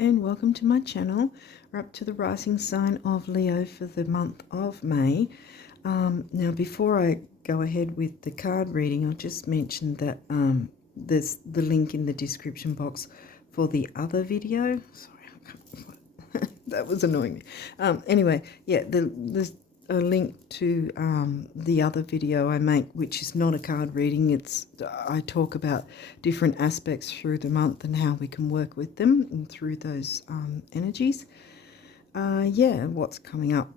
and welcome to my channel. We're up to the rising sign of Leo for the month of May. Now before I go ahead with the card reading, I'll just mention that there's the link in the description box for the other video. Sorry, I can't, that was annoying me. Anyway, yeah, there's a link to the other video I make, which is not a card reading. I talk about different aspects through the month and how we can work with them and through those energies. Yeah, what's coming up.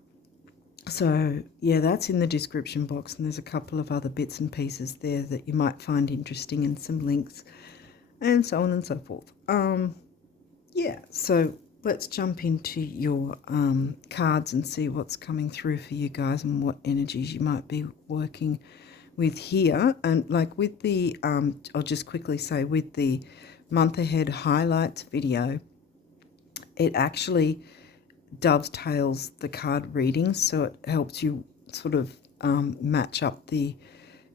So yeah, that's in the description box, and there's a couple of other bits and pieces there that you might find interesting, and some links and so on and so forth. Yeah, so let's jump into your cards and see what's coming through for you guys and what energies you might be working with here. And like with the, I'll just quickly say, with the month ahead highlights video, it actually dovetails the card readings, so it helps you sort of match up the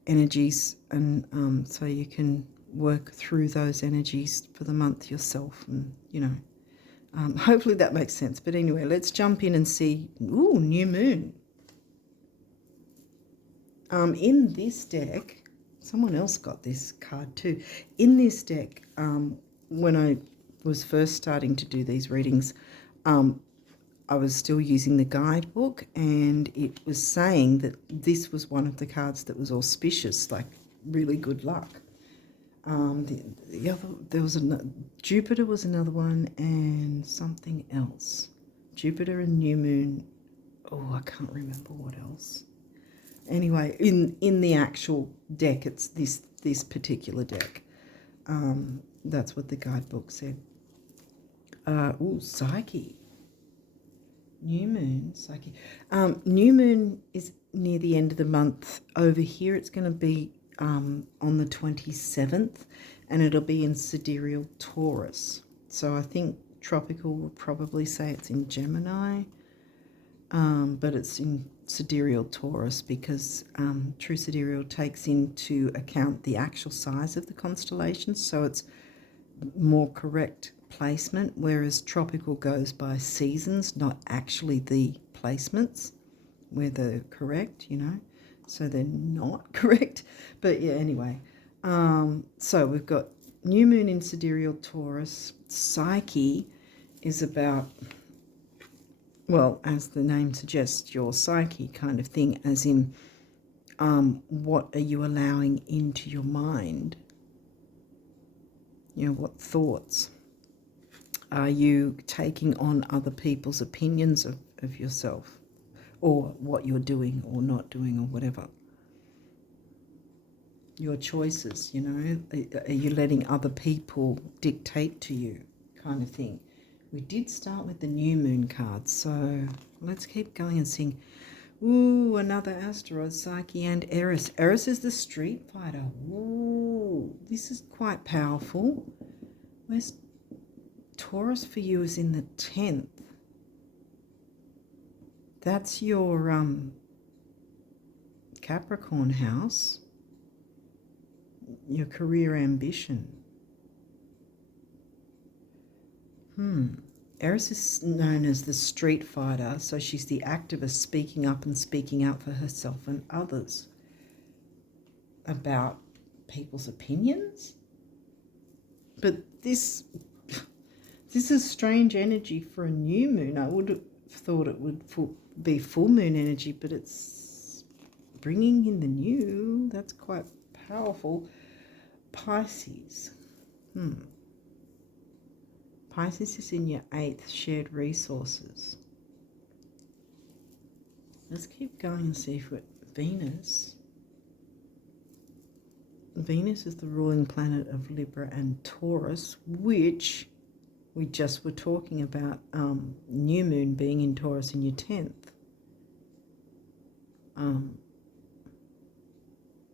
energies, and so you can work through those energies for the month yourself, and you know, hopefully that makes sense. But anyway, let's jump in and see. Ooh, new moon. In this deck, someone else got this card too. In this deck, when I was first starting to do these readings, I was still using the guidebook, and it was saying that this was one of the cards that was auspicious, like really good luck. The other, there was Jupiter was another one, and something else. Jupiter and new moon. Oh, I can't remember what else. Anyway, in the actual deck, it's this particular deck. That's what the guidebook said. Ooh, Psyche. New moon, Psyche. New moon is near the end of the month. Over here, it's going to be on the 27th, and it'll be in sidereal Taurus. So I think tropical will probably say it's in Gemini, but it's in sidereal Taurus because True Sidereal takes into account the actual size of the constellations, so it's more correct placement, whereas tropical goes by seasons, not actually the placements where they're correct, you know, so they're not correct. But yeah, anyway, so we've got new moon in sidereal Taurus. Psyche is about, well, as the name suggests, your psyche kind of thing, as in what are you allowing into your mind? You know, what thoughts are you taking on other people's opinions of yourself, or what you're doing or not doing, or whatever? Your choices, you know, are you letting other people dictate to you, kind of thing? We did start with the new moon card, so let's keep going and sing. Ooh, another asteroid, Psyche and Eris. Eris is the street fighter. Ooh, this is quite powerful. Where's Taurus for you? Is in the 10th. That's your Capricorn house, your career ambition. Eris is known as the street fighter, so she's the activist speaking up and speaking out for herself and others about people's opinions. But this is strange energy for a new moon. I would have thought it would be full moon energy, but it's bringing in the new. That's quite powerful. Pisces. Pisces is in your 8th, shared resources. Let's keep going and see if we're Venus. Venus is the ruling planet of Libra and Taurus, which we just were talking about, new moon being in Taurus in your 10th.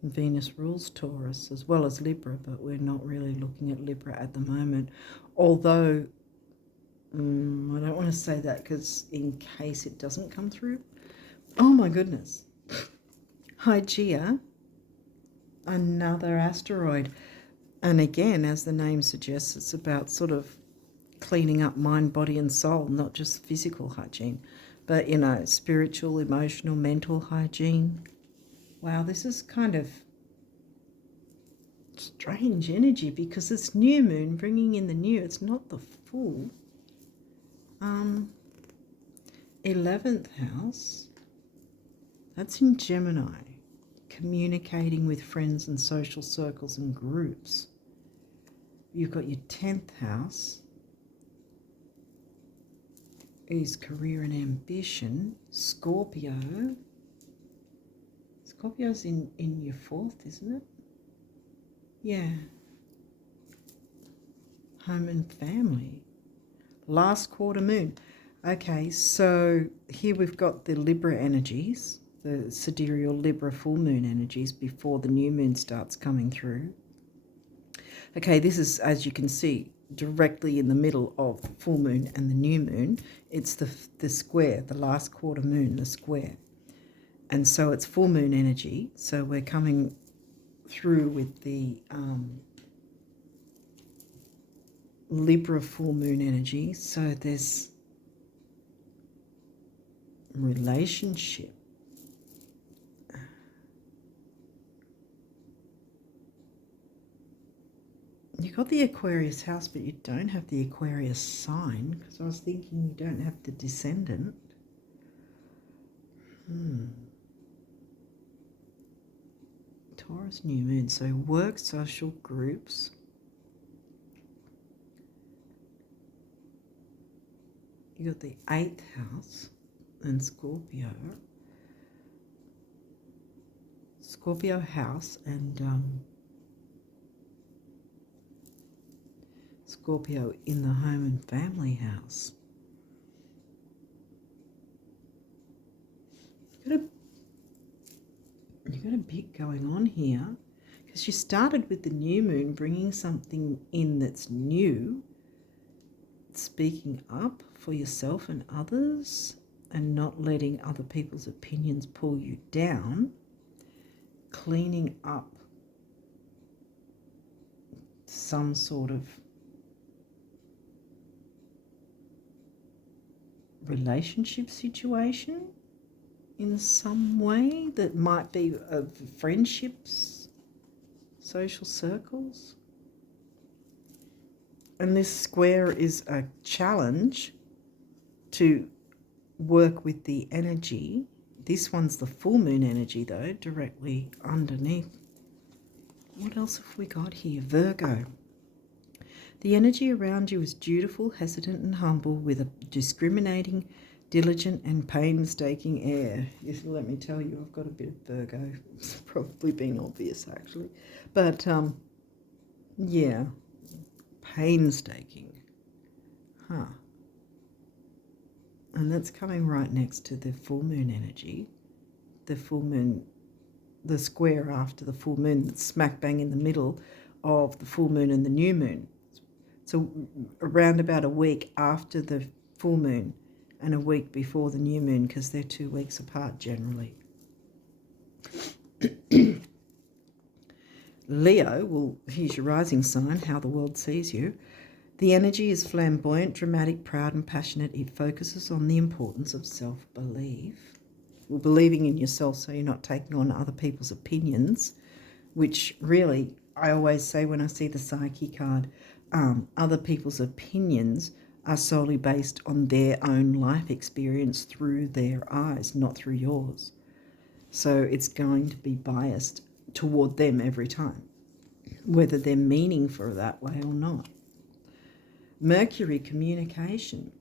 Venus rules Taurus as well as Libra, but we're not really looking at Libra at the moment. Although, I don't want to say that because in case it doesn't come through. Oh my goodness. Hygeia, another asteroid. And again, as the name suggests, it's about sort of cleaning up mind, body and soul, not just physical hygiene, but, you know, spiritual, emotional, mental hygiene. Wow, this is kind of strange energy because it's new moon bringing in the new. It's not the full. 11th house, that's in Gemini, communicating with friends and social circles and groups. You've got your 10th house is career and ambition. Scorpio. Scorpio's in your 4th, isn't it? Yeah. Home and family. Last quarter moon. Okay, so here we've got the Libra energies, the sidereal Libra full moon energies before the new moon starts coming through. Okay, this is, as you can see, directly in the middle of the full moon and the new moon. It's the square, the last quarter moon, the square. And so it's full moon energy. So we're coming through with the Libra full moon energy. So there's relationship. You got the Aquarius house, but you don't have the Aquarius sign, because I was thinking you don't have the descendant. Taurus new moon, so work, social groups. You got the 8th house and Scorpio. Scorpio house and Scorpio in the home and family house. You got a bit going on here because you started with the new moon bringing something in that's new, speaking up for yourself and others and not letting other people's opinions pull you down, cleaning up some sort of relationship situation in some way that might be of friendships, social circles. And this square is a challenge to work with the energy. This one's the full moon energy though, directly underneath. What else have we got here? Virgo. The energy around you is dutiful, hesitant and humble with a discriminating, diligent and painstaking air. Yes, let me tell you, I've got a bit of Virgo. It's probably been obvious actually. But yeah, painstaking. And that's coming right next to the full moon energy. The full moon, the square after the full moon, that's smack bang in the middle of the full moon and the new moon. So around about a week after the full moon and a week before the new moon, because they're 2 weeks apart generally. Leo, well, here's your rising sign, how the world sees you. The energy is flamboyant, dramatic, proud and passionate. It focuses on the importance of self-belief. Well, believing in yourself so you're not taking on other people's opinions, which really, I always say when I see the Psyche card, other people's opinions are solely based on their own life experience through their eyes, not through yours. So it's going to be biased toward them every time, whether they're meaning for that way or not. Mercury, communication.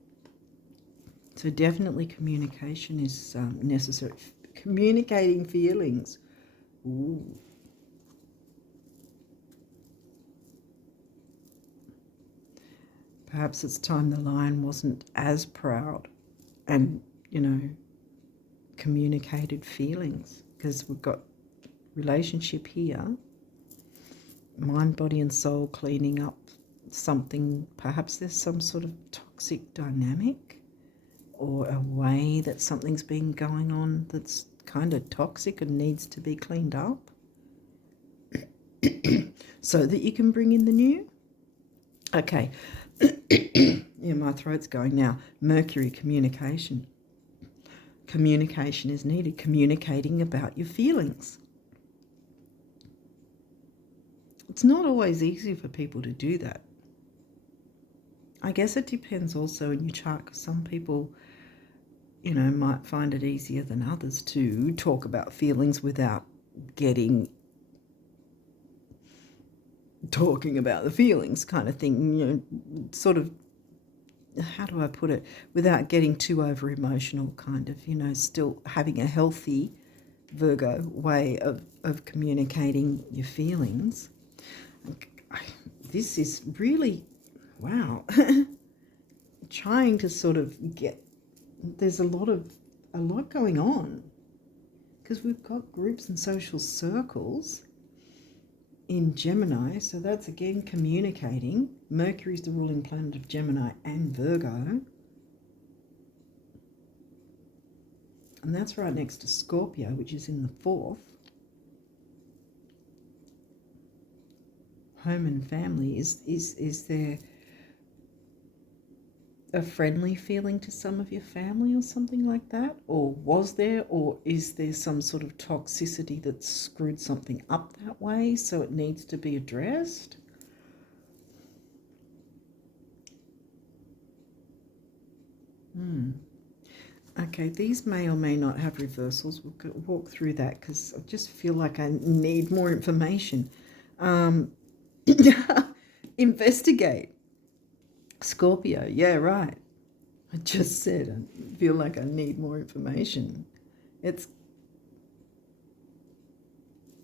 So definitely communication is necessary. Communicating feelings. Ooh. Perhaps it's time the lion wasn't as proud and, you know, communicated feelings, because we've got relationship here, mind, body and soul, cleaning up something. Perhaps there's some sort of toxic dynamic or a way that something's been going on that's kind of toxic and needs to be cleaned up so that you can bring in the new. Okay, Yeah, my throat's going now. Mercury, communication. Communication is needed. Communicating about your feelings. It's not always easy for people to do that. I guess it depends also in your chart, because some people, might find it easier than others to talk about feelings without talking about the feelings kind of thing, sort of, how do I put it, without getting too over emotional, kind of, still having a healthy Virgo way of communicating your feelings. This is really, wow, trying to sort of there's a lot going on, because we've got groups and social circles in Gemini, so that's again communicating. Mercury's the ruling planet of Gemini and Virgo, and that's right next to Scorpio, which is in the 4th. Home and family. Is there a friendly feeling to some of your family or something like that? Or was there? Or is there some sort of toxicity that screwed something up that way, so it needs to be addressed? Okay, these may or may not have reversals. We'll walk through that, because I just feel like I need more information. Investigate. Scorpio, yeah, right. I just said I feel like I need more information. It's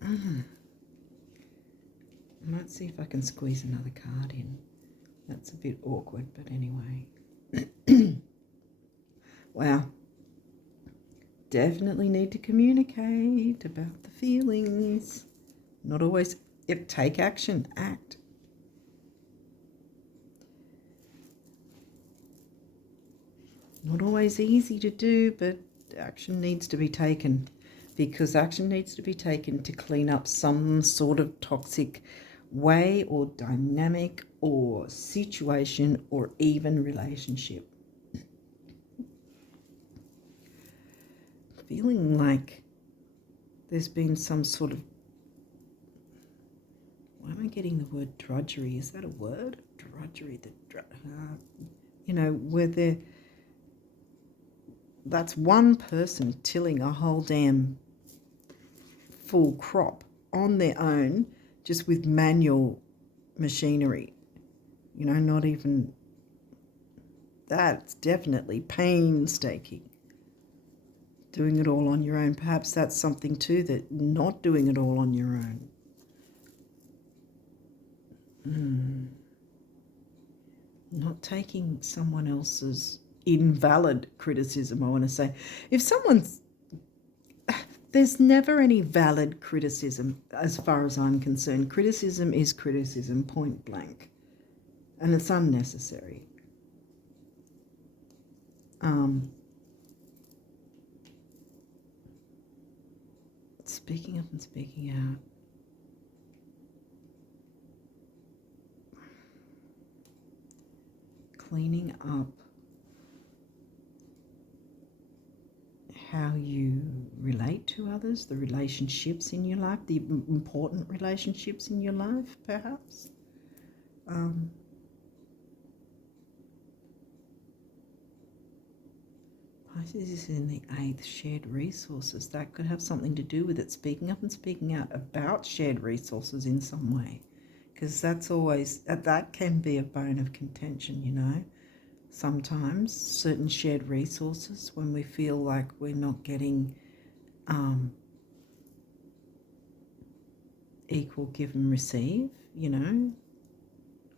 I might see if I can squeeze another card in. That's a bit awkward, but anyway. Wow. Definitely need to communicate about the feelings. Not always take action, act. Not always easy to do, but action needs to be taken, because action needs to be taken to clean up some sort of toxic way or dynamic or situation or even relationship. Feeling like there's been some sort of, why am I getting the word drudgery? Is that a word? Drudgery, where that's one person tilling a whole damn full crop on their own, just with manual machinery. Not even, that's definitely painstaking. Doing it all on your own. Perhaps that's something too, that not doing it all on your own. Not taking someone else's invalid criticism, I want to say. There's never any valid criticism as far as I'm concerned. Criticism is criticism, point blank. And it's unnecessary. Speaking up and speaking out. Cleaning up how you relate to others, the relationships in your life, the important relationships in your life, perhaps. Pisces is in the 8th, shared resources. That could have something to do with it, speaking up and speaking out about shared resources in some way, because that can be a bone of contention, Sometimes certain shared resources, when we feel like we're not getting equal give and receive,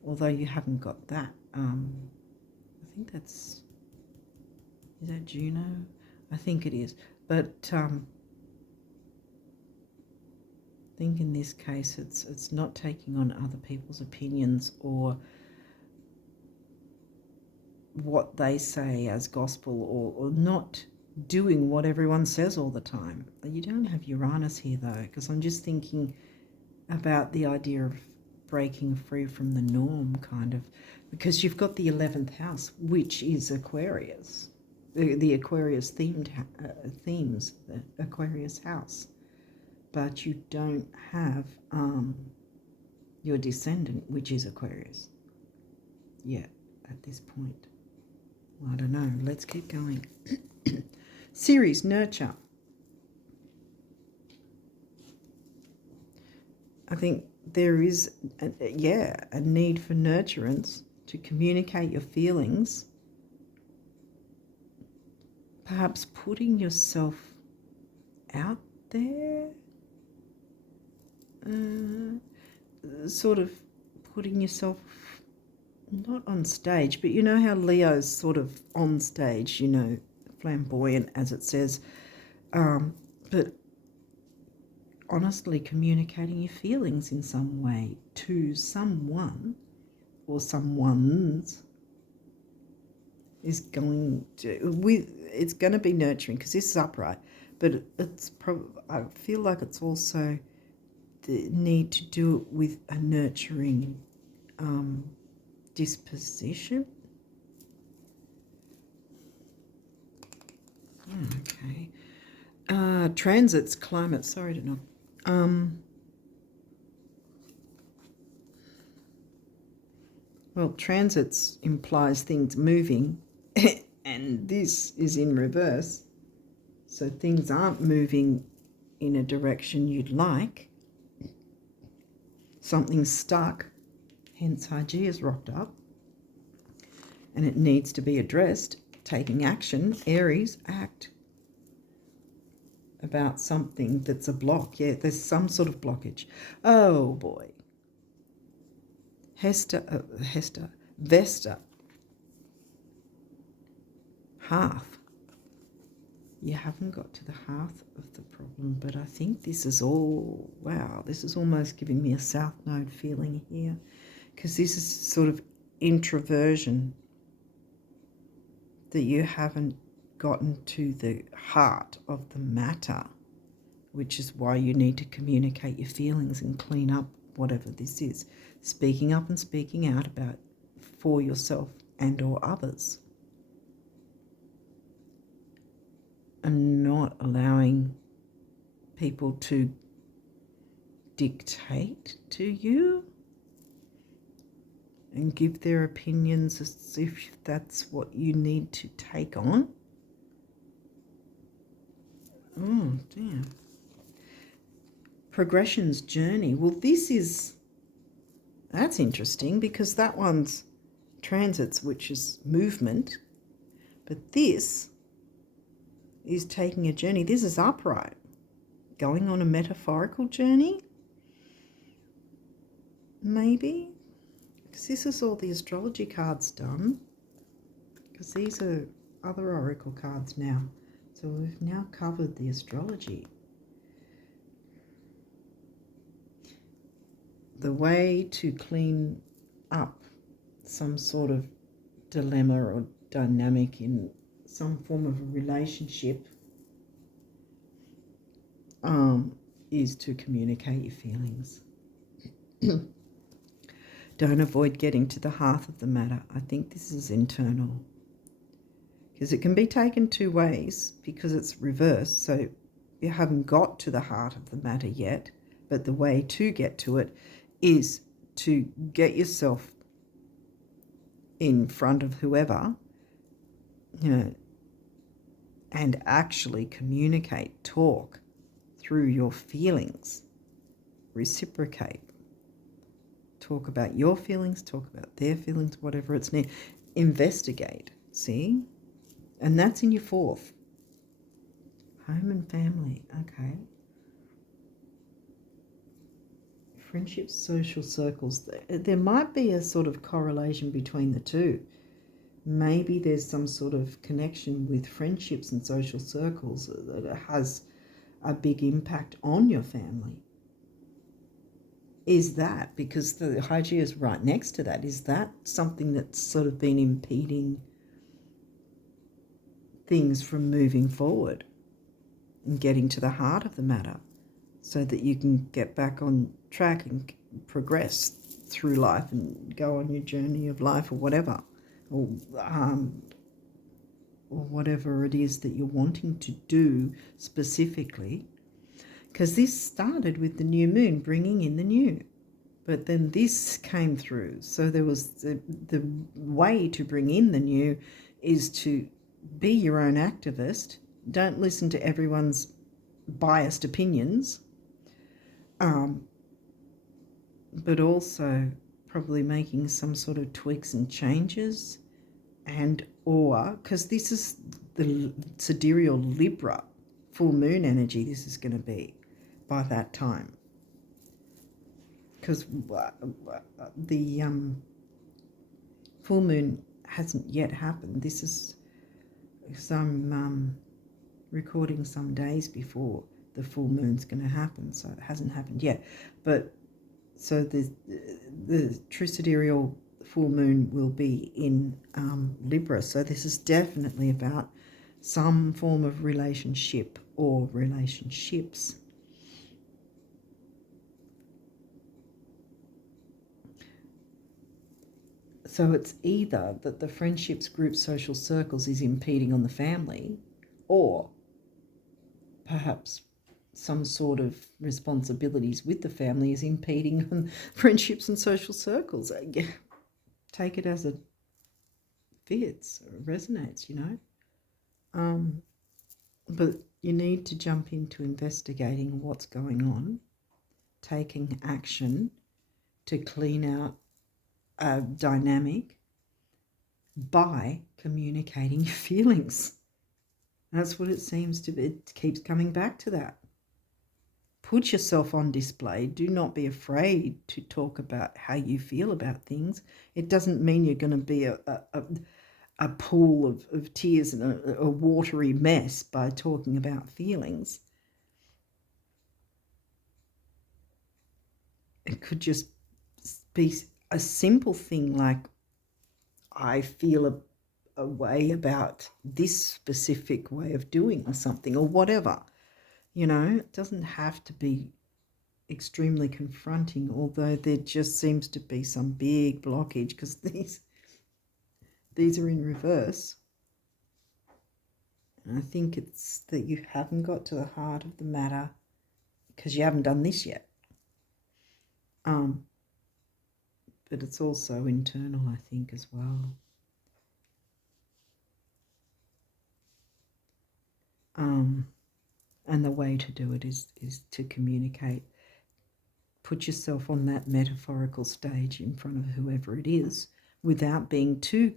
although you haven't got that. I think is that Juno? I think it is. But I think in this case it's not taking on other people's opinions or what they say as gospel, or not doing what everyone says all the time. You don't have Uranus here though, because I'm just thinking about the idea of breaking free from the norm, kind of, because you've got the 11th house, which is Aquarius, the Aquarius themed themes, the Aquarius house, but you don't have your descendant, which is Aquarius, yet at this point. I don't know. Let's keep going. Series, nurture. I think there is, a need for nurturance, to communicate your feelings. Perhaps putting yourself out there. Sort of putting yourself, not on stage, but you know how Leo's sort of on stage, you know, flamboyant, as it says. But honestly communicating your feelings in some way to someone or someone's is going to, it's going to be nurturing, because this is upright, but it's I feel like it's also the need to do it with a nurturing disposition. Okay. Transits, climate, sorry to know. Well, transits implies things moving, and this is in reverse. So things aren't moving in a direction you'd like. Something's stuck, hence Hygeia is rocked up, and it needs to be addressed. Taking action, Aries, act about something that's a block. Yeah, there's some sort of blockage. Oh boy. Vesta, hearth. You haven't got to the hearth of the problem, but I think this is all, wow, this is almost giving me a South Node feeling here, because this is sort of introversion, that you haven't gotten to the heart of the matter, which is why you need to communicate your feelings and clean up whatever this is. Speaking up and speaking out about for yourself and or others. And not allowing people to dictate to you and give their opinions as if that's what you need to take on. Oh, damn. Progression's journey. Well, that's interesting, because that one's transits, which is movement. But this is taking a journey. This is upright. Going on a metaphorical journey? Maybe? Because this is all the astrology cards done. Because these are other oracle cards now. So we've now covered the astrology. The way to clean up some sort of dilemma or dynamic in some form of a relationship is to communicate your feelings. Don't avoid getting to the heart of the matter. I think this is internal, because it can be taken two ways, because it's reversed. So you haven't got to the heart of the matter yet, but the way to get to it is to get yourself in front of whoever, you know, and actually communicate, talk through your feelings, reciprocate, talk about your feelings, talk about their feelings, whatever it's needed, investigate, see? And that's in your fourth. Home and family, okay. Friendships, social circles, there might be a sort of correlation between the two. Maybe there's some sort of connection with friendships and social circles that has a big impact on your family. Is that, because the Hygeia is right next to that, is that something that's sort of been impeding things from moving forward and getting to the heart of the matter, so that you can get back on track and progress through life and go on your journey of life or whatever, or whatever it is that you're wanting to do specifically, because this started with the new moon bringing in the new, but then this came through. So there was the way to bring in the new is to be your own activist. Don't listen to everyone's biased opinions, but also probably making some sort of tweaks and changes, and or because this is the sidereal Libra full moon energy, this is going to be by that time, because the full moon hasn't yet happened. This is some recording some days before the full moon's going to happen, so it hasn't happened yet. But so the true sidereal full moon will be in Libra, so this is definitely about some form of relationship or relationships. So it's either that the friendships, groups, social circles is impeding on the family, or perhaps some sort of responsibilities with the family is impeding on friendships and social circles. Take it as it fits or resonates, you know. But you need to jump into investigating what's going on, taking action to clean out a dynamic by communicating your feelings. That's what it seems to be. It keeps coming back to that. Put yourself on display. Do not be afraid to talk about how you feel about things. It doesn't mean you're going to be a pool of tears and a watery mess by talking about feelings. It could just be a simple thing like, I feel a way about this specific way of doing something or whatever. You know, it doesn't have to be extremely confronting, although there just seems to be some big blockage because these are in reverse. And I think it's that you haven't got to the heart of the matter because you haven't done this yet. But it's also internal, I think, as well. And the way to do it is to communicate. Put yourself on that metaphorical stage in front of whoever it is without being too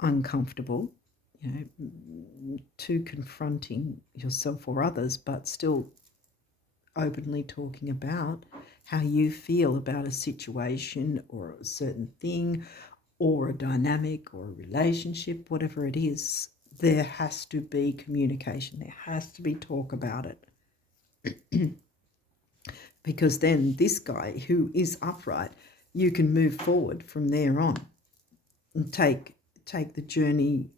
uncomfortable, you know, too confronting yourself or others, but still openly talking about how you feel about a situation or a certain thing or a dynamic or a relationship, whatever it is. There has to be communication. There has to be talk about it. Because then this guy who is upright, you can move forward from there on and take the journey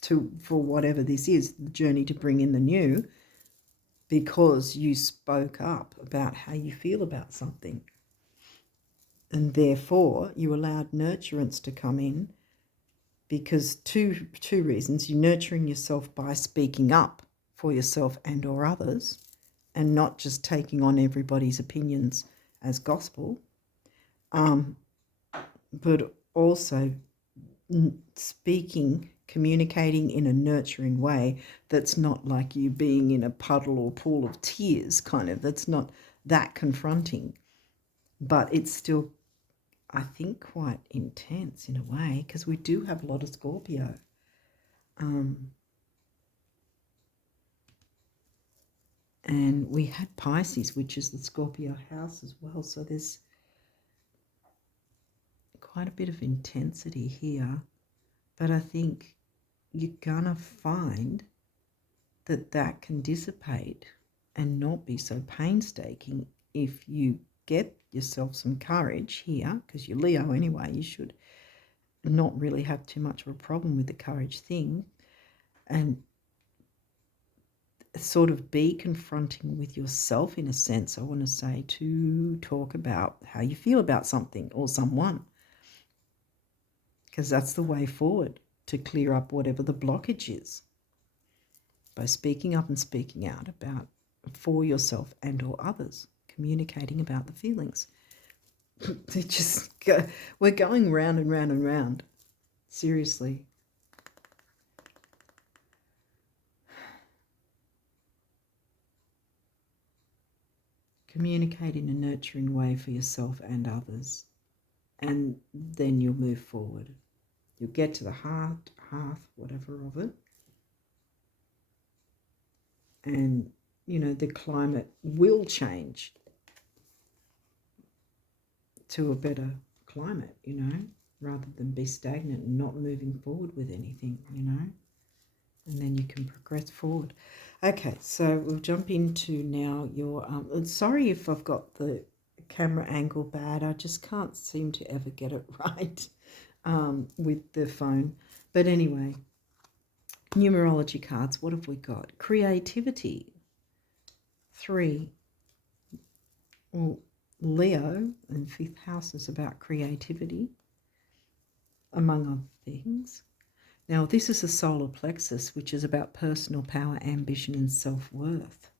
for whatever this is, the journey to bring in the new, because you spoke up about how you feel about something. And therefore you allowed nurturance to come in, because two reasons. You're nurturing yourself by speaking up for yourself and or others, and not just taking on everybody's opinions as gospel, but also speaking, communicating in a nurturing way that's not like you being in a puddle or pool of tears, kind of. That's not that confronting, but it's still, I think, quite intense in a way, because we do have a lot of Scorpio. And we had Pisces, which is the Scorpio house as well. So there's quite a bit of intensity here. But I think you're going to find that can dissipate and not be so painstaking if you get yourself some courage here, because you're Leo anyway. You should not really have too much of a problem with the courage thing. And sort of be confronting with yourself in a sense, I want to say, to talk about how you feel about something or someone, because that's the way forward to clear up whatever the blockage is, by speaking up and speaking out about for yourself and or others, communicating about the feelings. We're going round and round and round, seriously. Communicate in a nurturing way for yourself and others, and then you'll move forward. You'll get to the heart, whatever of it. And, you know, the climate will change to a better climate, you know, rather than be stagnant and not moving forward with anything, you know. And then you can progress forward. Okay, so we'll jump into now your... sorry if I've got the camera angle bad. I just can't seem to ever get it right with the phone. But anyway, numerology cards, what have we got? Creativity. 3. Well, Leo and 5th house is about creativity, among other things. Now, this is a solar plexus, which is about personal power, ambition, and self-worth.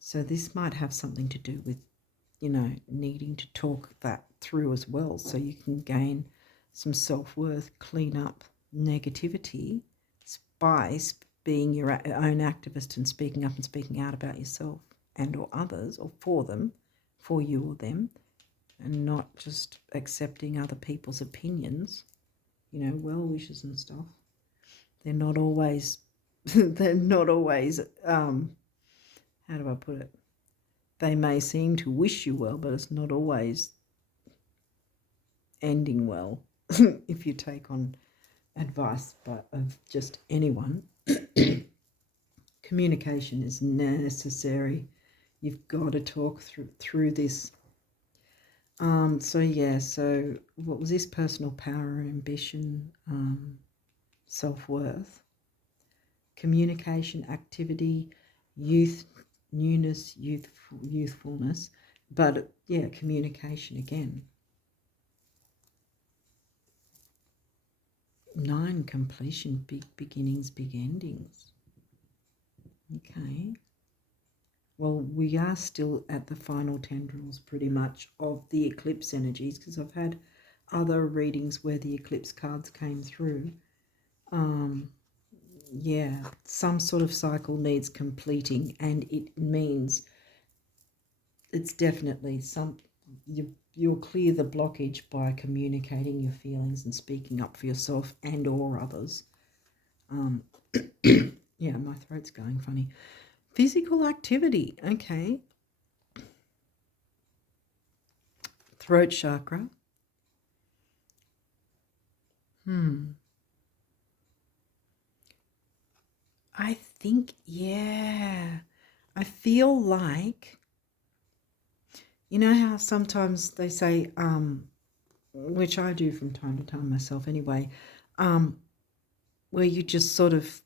So this might have something to do with, you know, needing to talk that through as well, so you can gain some self-worth, clean up negativity by being your own activist and speaking up and speaking out about yourself and or others, or for them, for you or them, and not just accepting other people's opinions. You know, well wishes and stuff. They're not always, how do I put it? They may seem to wish you well, but it's not always ending well if you take on advice of just anyone. Communication is necessary. You've got to talk through this. So what was this? Personal power, ambition, self-worth, communication, activity, youth, newness, youthfulness, but yeah, communication again. 9, completion, big beginnings, big endings. Okay. Well, we are still at the final tendrils pretty much of the eclipse energies, because I've had other readings where the eclipse cards came through. Yeah, some sort of cycle needs completing, and it means it's definitely you'll clear the blockage by communicating your feelings and speaking up for yourself and or others. Yeah, my throat's going funny. Physical activity, okay. Throat chakra. I think, yeah, I feel like, you know how sometimes they say, which I do from time to time myself anyway, where you just sort of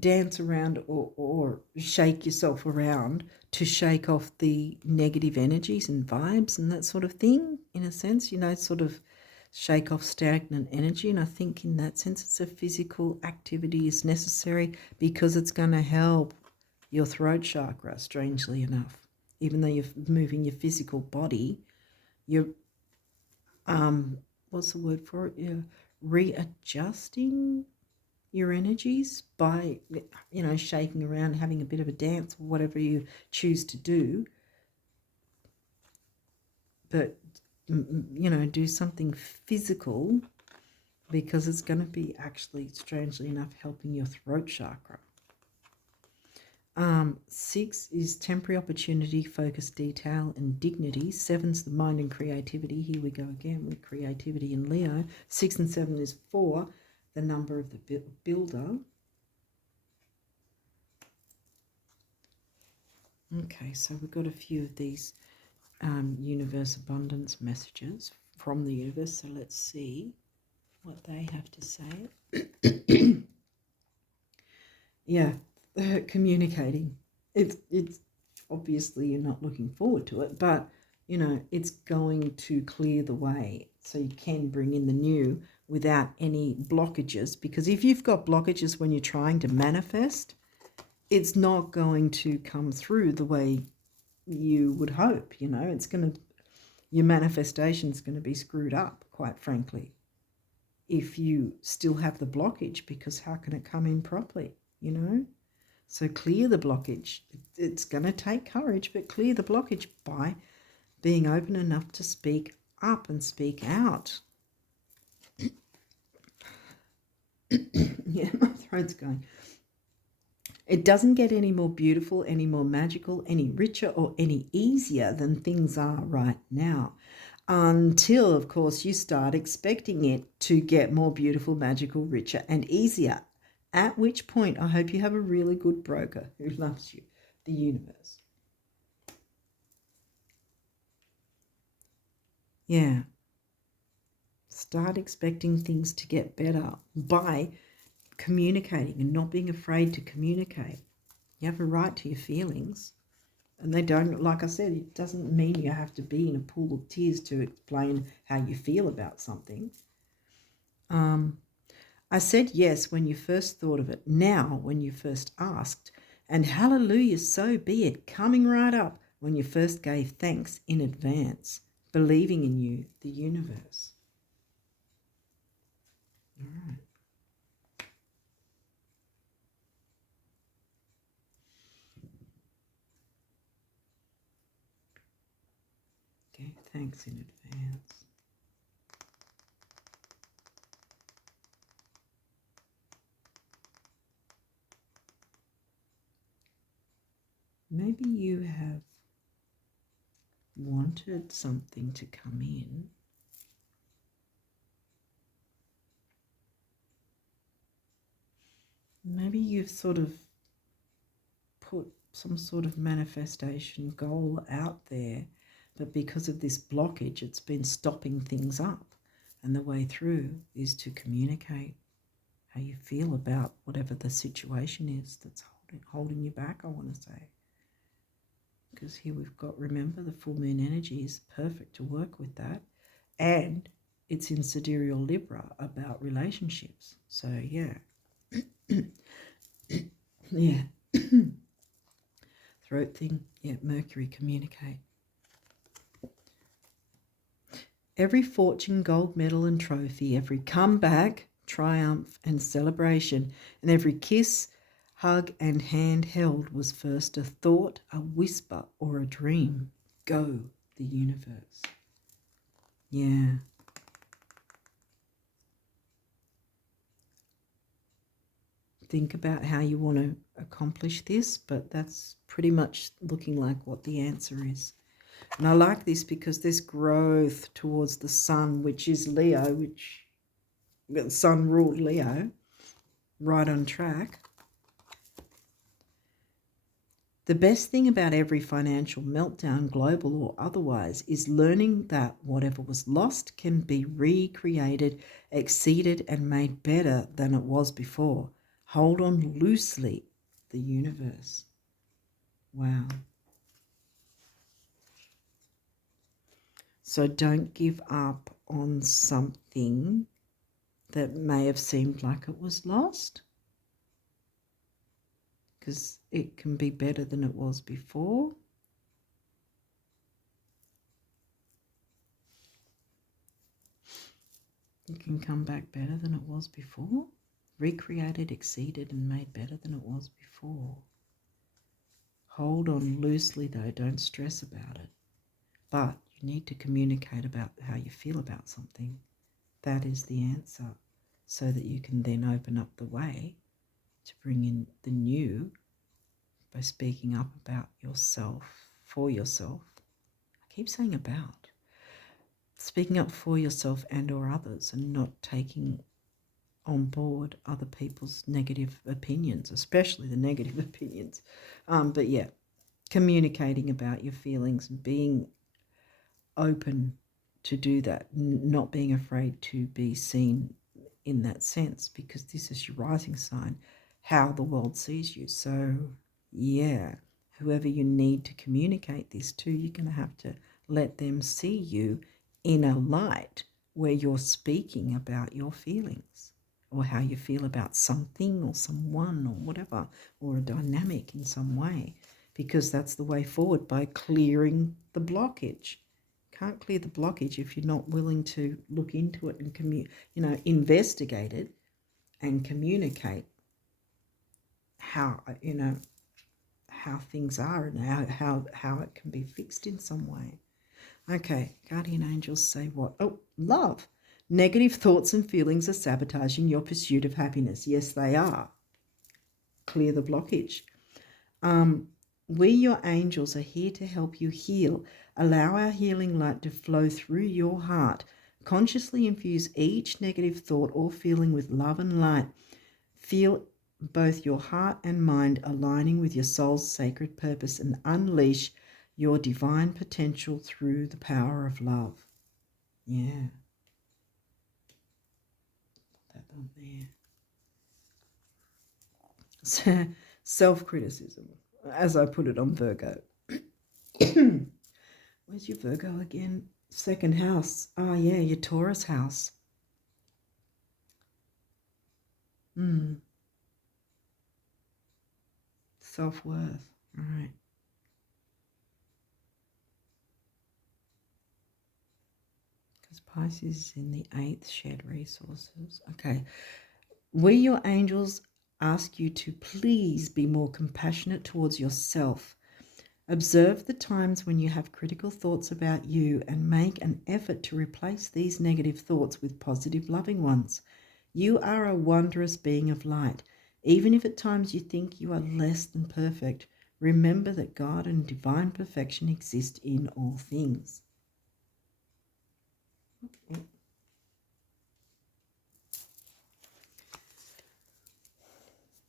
dance around or shake yourself around to shake off the negative energies and vibes and that sort of thing, in a sense, you know, sort of shake off stagnant energy. And I think in that sense it's a physical activity is necessary, because it's going to help your throat chakra, strangely enough. Even though you're moving your physical body, you're what's the word for it? You're readjusting your energies by, you know, shaking around, having a bit of a dance, whatever you choose to do. But, you know, do something physical, because it's going to be actually, strangely enough, helping your throat chakra. 6 is temporary opportunity, focus, detail, and dignity. 7's the mind and creativity. Here we go again with creativity in Leo. 6 and 7 is 4, the number of the builder. Okay, so we've got a few of these universe abundance messages from the universe. So let's see what they have to say. Yeah, communicating. It's obviously you're not looking forward to it, but you know it's going to clear the way so you can bring in the new without any blockages. Because if you've got blockages when you're trying to manifest, it's not going to come through the way you would hope. You know, it's going to, your manifestation's going to be screwed up, quite frankly, if you still have the blockage, because how can it come in properly, you know? So clear the blockage. It's going to take courage, but clear the blockage by being open enough to speak up and speak out. Yeah, my throat's going. It doesn't get any more beautiful, any more magical, any richer, or any easier than things are right now. Until, of course, you start expecting it to get more beautiful, magical, richer, and easier. At which point, I hope you have a really good broker who loves you, the universe. Yeah. Start expecting things to get better by communicating and not being afraid to communicate. You have a right to your feelings. And they don't, like I said, it doesn't mean you have to be in a pool of tears to explain how you feel about something. I said yes when you first thought of it, now when you first asked, and hallelujah, so be it, coming right up when you first gave thanks in advance, believing in you, the universe. All right. Okay, thanks in advance. Maybe you have wanted something to come in. Maybe you've sort of put some sort of manifestation goal out there, but because of this blockage, it's been stopping things up. And the way through is to communicate how you feel about whatever the situation is that's holding you back, I want to say. Because here we've got, remember, the full moon energy is perfect to work with that. And it's in Sidereal Libra about relationships. So, yeah. Yeah. Throat thing. Yeah, Mercury, communicate. Every fortune, gold medal and trophy, every comeback, triumph and celebration, and every kiss, hug and hand held was first a thought, a whisper or a dream. Go, the universe. Yeah. Think about how you want to accomplish this, but that's pretty much looking like what the answer is. And I like this because there's growth towards the sun, which is Leo, which sun ruled Leo, right on track. The best thing about every financial meltdown, global or otherwise, is learning that whatever was lost can be recreated, exceeded, and made better than it was before. Hold on loosely, the universe. Wow. So don't give up on something that may have seemed like it was lost, because it can be better than it was before. It can come back better than it was before. Recreated, exceeded, and made better than it was before. Hold on loosely though, don't stress about it. But you need to communicate about how you feel about something. That is the answer, so that you can then open up the way to bring in the new by speaking up about yourself, for yourself. I keep saying about. Speaking up for yourself and or others, and not taking on board other people's negative opinions, especially the negative opinions. But yeah, communicating about your feelings and being open to do that, not being afraid to be seen in that sense, because this is your rising sign. how the world sees you. So, yeah, whoever you need to communicate this to, you're going to have to let them see you in a light where you're speaking about your feelings or how you feel about something or someone or whatever, or a dynamic in some way, because that's the way forward, by clearing the blockage. Can't clear the blockage if you're not willing to look into it and investigate it and communicate how how things are and how it can be fixed in some way. Okay, guardian angels say what? Oh, love. Negative thoughts and feelings are sabotaging your pursuit of happiness. Yes, they are. Clear the blockage. We, your angels, are here to help you heal. Allow our healing light to flow through your heart. Consciously infuse each negative thought or feeling with love and light. Feel both your heart and mind aligning with your soul's sacred purpose and unleash your divine potential through the power of love. Yeah. Put that on there. Self-criticism, as I put it on Virgo. Where's your Virgo again? Second house. Oh, yeah, your Taurus house. Self-worth. All right. Because Pisces is in the 8th, shared resources. Okay. We, your angels, ask you to please be more compassionate towards yourself. Observe the times when you have critical thoughts about you and make an effort to replace these negative thoughts with positive, loving ones. You are a wondrous being of light. Even if at times you think you are less than perfect, remember that God and divine perfection exist in all things.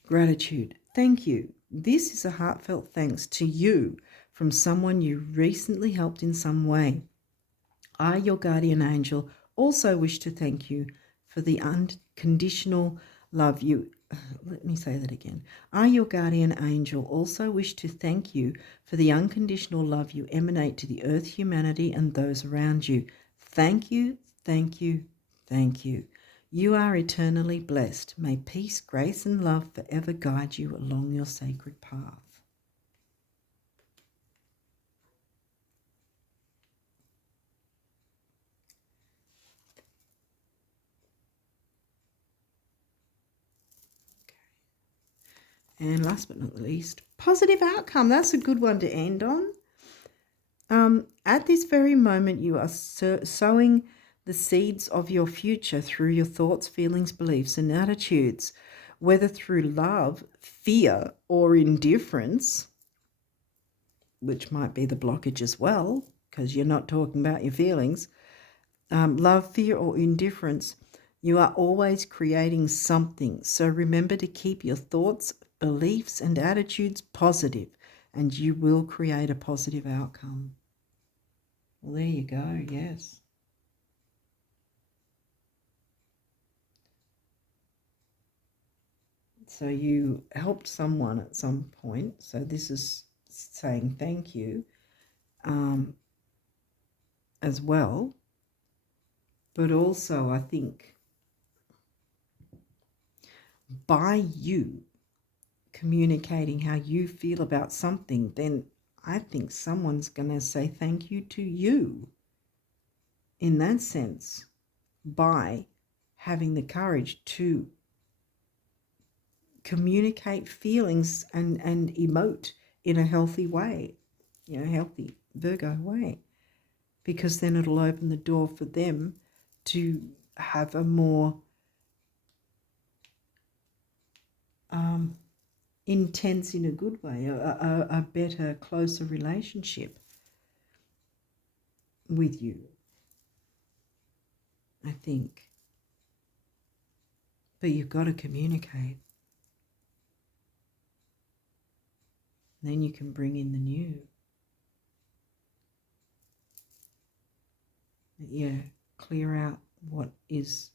Gratitude. Thank you. This is a heartfelt thanks to you from someone you recently helped in some way. I, your guardian angel, also wish to thank you for the unconditional love you... Let me say that again. I, your guardian angel, also wish to thank you for the unconditional love you emanate to the earth, humanity, and those around you. Thank you, thank you, thank you. You are eternally blessed. May peace, grace, and love forever guide you along your sacred path. And last but not least, positive outcome. That's a good one to end on. At this very moment, you are sowing the seeds of your future through your thoughts, feelings, beliefs, and attitudes, whether through love, fear, or indifference, which might be the blockage as well, because you're not talking about your feelings. Love, fear, or indifference, you are always creating something. So remember to keep your thoughts, beliefs, and attitudes positive, and you will create a positive outcome. Well, there you go, yes. So you helped someone at some point. So this is saying thank you as well. But also, I think by you communicating how you feel about something, then I think someone's going to say thank you to you in that sense, by having the courage to communicate feelings and emote in a healthy way, healthy Virgo way, because then it'll open the door for them to have a more intense, in a good way, a better, closer relationship with you, I think. But you've got to communicate. Then you can bring in the new. Yeah, clear out what is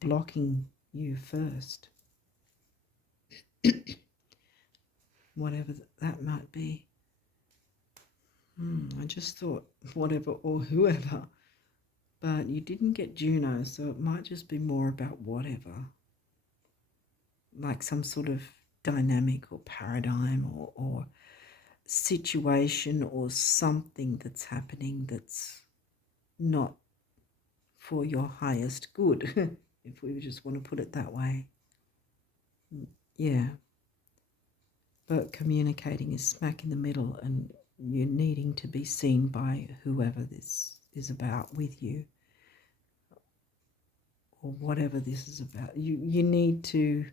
blocking you first. whatever that might be. I just thought whatever or whoever, but you didn't get Juno, so it might just be more about whatever, like some sort of dynamic or paradigm or situation or something that's happening that's not for your highest good, if we just want to put it that way. Yeah. But communicating is smack in the middle, and you're needing to be seen by whoever this is about with you, or whatever this is about. You need to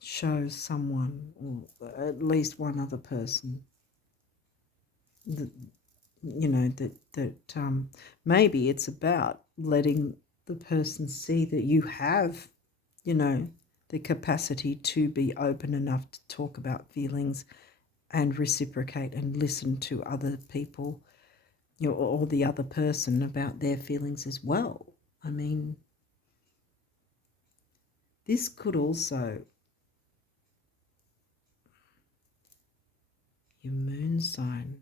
show someone, or at least one other person, that maybe it's about letting the person see that you have, the capacity to be open enough to talk about feelings and reciprocate and listen to other people, or the other person about their feelings as well. I mean, this could also, your moon sign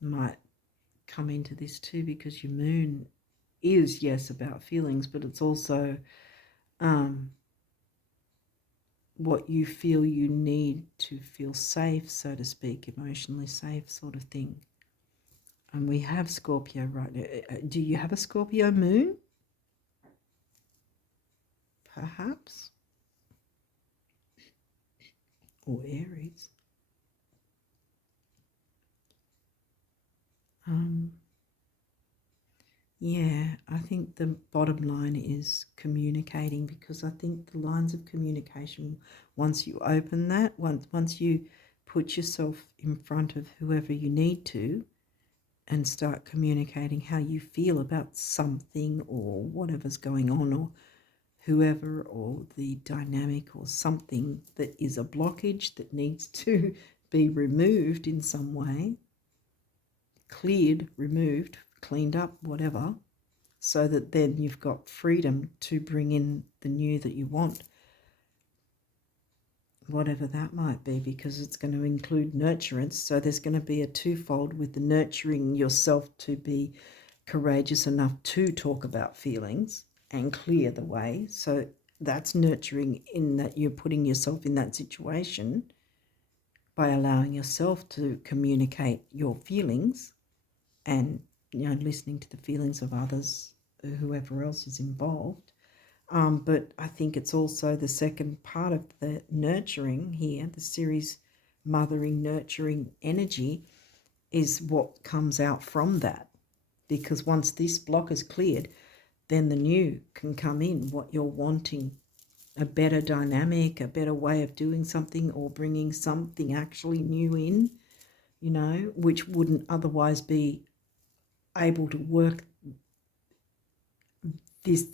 might come into this too, because your moon is, yes, about feelings, but it's also what you feel you need to feel safe, so to speak, emotionally safe sort of thing. And we have Scorpio right now. Do you have a Scorpio moon? Perhaps? Or Aries? Yeah, I think the bottom line is communicating, because I think the lines of communication, once you open that, once you put yourself in front of whoever you need to and start communicating how you feel about something or whatever's going on, or whoever, or the dynamic, or something that is a blockage that needs to be removed in some way, cleared, removed, cleaned up, whatever, so that then you've got freedom to bring in the new that you want, whatever that might be, because it's going to include nurturance. So there's going to be a twofold with the nurturing yourself to be courageous enough to talk about feelings and clear the way. So that's nurturing, in that you're putting yourself in that situation by allowing yourself to communicate your feelings, and listening to the feelings of others, whoever else is involved. But I think it's also the second part of the nurturing here, the series mothering, nurturing energy, is what comes out from that. Because once this block is cleared, then the new can come in, what you're wanting, a better dynamic, a better way of doing something, or bringing something actually new in, which wouldn't otherwise be able to work this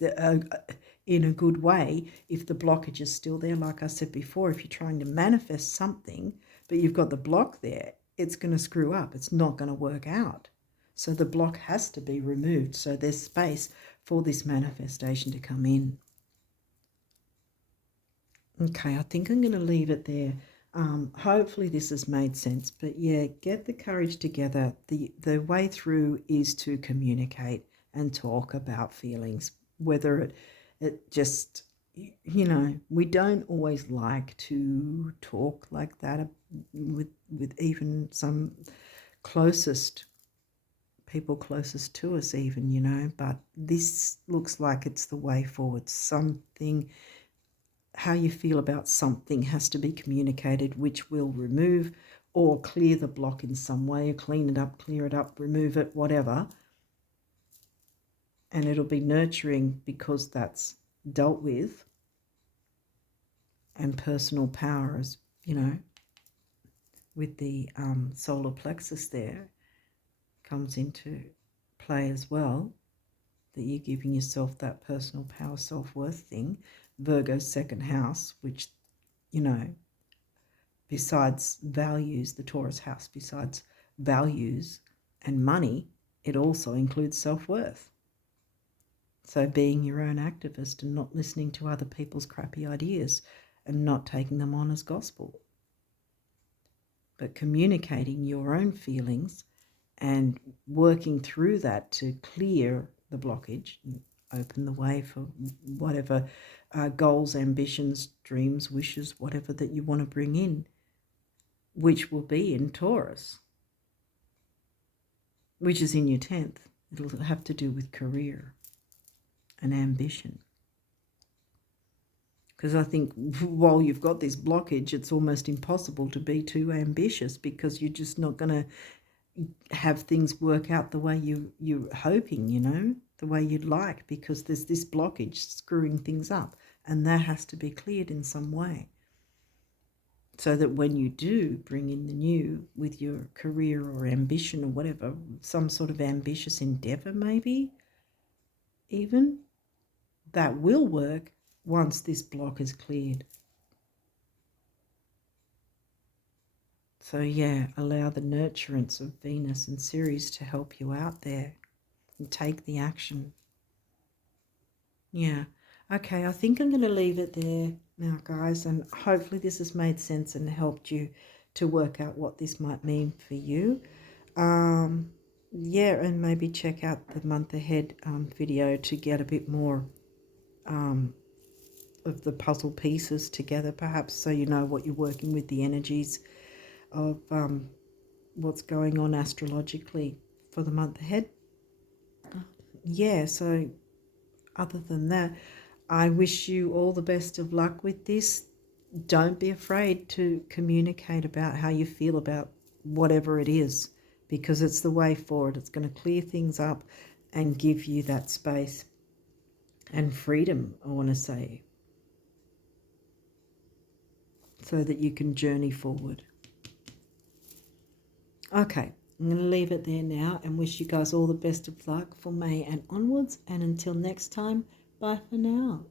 in a good way if the blockage is still there. Like I said before, if you're trying to manifest something but you've got the block there, it's going to screw up. It's not going to work out. So the block has to be removed, so there's space for this manifestation to come in. Okay, I think I'm going to leave it there. Hopefully this has made sense. But yeah, get the courage together. The way through is to communicate and talk about feelings, whether it just, we don't always like to talk like that with even some people closest to us even, but this looks like it's the way forward. Something, how you feel about something has to be communicated, which will remove or clear the block in some way, or clean it up, clear it up, remove it, whatever. And it'll be nurturing because that's dealt with, and personal power, as with the solar plexus there, comes into play as well, that you're giving yourself that personal power, self-worth thing. Virgo's second house, which, besides values, the Taurus house, besides values and money, it also includes self-worth. So being your own activist and not listening to other people's crappy ideas and not taking them on as gospel, but communicating your own feelings and working through that to clear the blockage and open the way for whatever goals, ambitions, dreams, wishes, whatever that you want to bring in, which will be in Taurus, which is in your 10th. It'll have to do with career and ambition. Because I think while you've got this blockage, it's almost impossible to be too ambitious, because you're just not going to have things work out the way you're hoping, you know, the way you'd like, because there's this blockage screwing things up, and that has to be cleared in some way, so that when you do bring in the new with your career or ambition or whatever, some sort of ambitious endeavor maybe even, that will work once this block is cleared. So yeah, allow the nurturance of Venus and Ceres to help you out there and take the action. Yeah. Okay, I think I'm going to leave it there now, guys, and hopefully this has made sense and helped you to work out what this might mean for you. Yeah, and maybe check out the month ahead video to get a bit more of the puzzle pieces together, perhaps, so you know what you're working with, the energies of what's going on astrologically for the month ahead. Yeah, so other than that, I wish you all the best of luck with this. Don't be afraid to communicate about how you feel about whatever it is, because it's the way forward. It's going to clear things up and give you that space and freedom, I want to say, so that you can journey forward. Okay, I'm going to leave it there now and wish you guys all the best of luck for May and onwards. And until next time, bye for now.